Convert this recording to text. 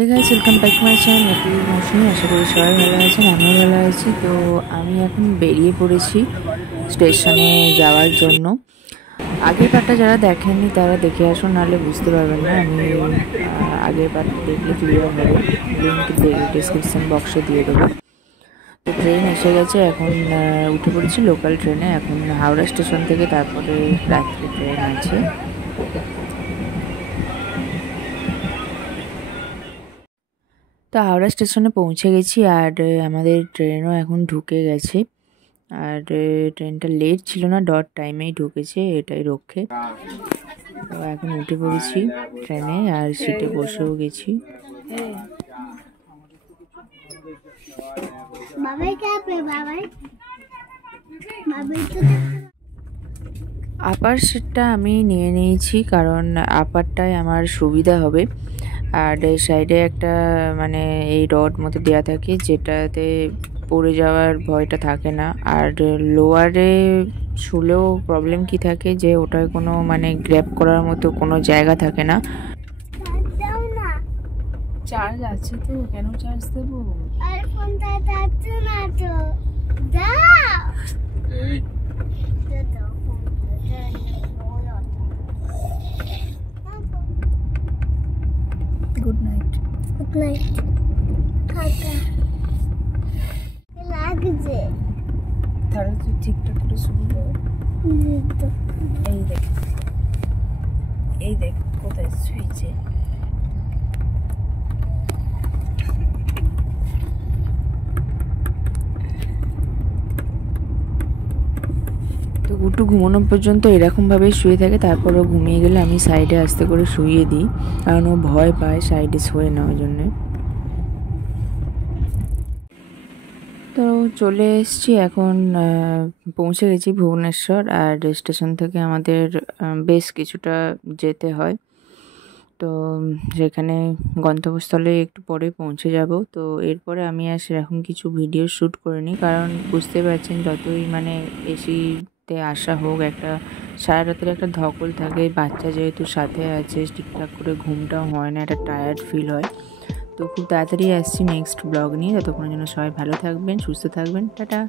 Hey guys, welcome back to my channel নেপি মৌসুমি। আশা করি সবাই ভালো আছেন, আমিও ভালো আছি। তো আমি এখন বেরিয়ে পড়েছি স্টেশনে যাওয়ার জন্য। আগের পার্টটা যারা দেখেননি তারা দেখে আসুন, নাহলে বুঝতে পারবেন না। আমি আগের পার্টটা দেখলে ক্লিয়ার হবে, লিঙ্ক ডিসক্রিপশন বক্সে দিয়ে দেবো। তো ট্রেন এসে গেছে, এখন উঠে পড়েছি লোকাল ট্রেনে। এখন হাওড়া স্টেশন থেকে তারপরে রাত্রে ট্রেন আছে। তো হাওড়া স্টেশনে পৌঁছে গেছি, আর আমাদের ট্রেনও এখন ঢুকে গেছে। আর ট্রেনটা লেট ছিল না, ডট টাইমেই ঢুকেছে, এটাই রক্ষে। তো এখন উঠে পড়েছি ট্রেনে, আর সিটে বসেও গেছি। আপার সিটটা আমি নিয়ে নিয়েছি, কারণ আপারটায় আমার সুবিধা হবে। আর সাইডে একটা মানে এই রড মতো দেওয়া থাকে, যেটাতে পড়ে যাওয়ার ভয়টা থাকে না। আর লোয়ারে শুলেও প্রবলেম কি থাকে যে ওটায় কোনো মানে গ্র্যাব করার মতো কোনো জায়গা থাকে না। চার্জ আছে তো, কেন চার্জ দেবো? আর ফোনটা যাচ্ছে না তো, দাও। Good night. Good night. Tata. লাগছে। তাহলে তুই ঠিকঠাক করে শুনবো। এই দেখ, এই দেখ কোথায় শুয়েছে। তো গুট্টু ঘুমানো পর্যন্ত এরকমভাবেই শুয়ে থাকে, তারপরও ঘুমিয়ে গেলে আমি সাইডে আস্তে করে শুইয়ে দিই, কারণ ও ভয় পায় সাইডে শোয়ে না, ওই জন্যে। তো চলে এসেছি এখন, পৌঁছে গেছি ভুবনেশ্বর। আর স্টেশন থেকে আমাদের বেশ কিছুটা যেতে হয়। তো সেখানে গন্তব্যস্থলে একটু পরে পৌঁছে যাব। তো এরপরে আমি আর সেরকম কিছু ভিডিও শ্যুট করিনি, কারণ বুঝতে পারছেন যতই মানে এসিতে আসা হোক, একটা সারা রাতের একটা ধকল থাকে। বাচ্চা যেহেতু সাথে আছে, ঠিকঠাক করে ঘুমটাও হয় না, একটা টায়ার্ড ফিল হয়। তো খুব তাড়াতাড়ি আসছি নেক্সট ব্লগ নিয়ে। ততক্ষণের জন্য সবাই ভালো থাকবেন, সুস্থ থাকবেন, টাটা।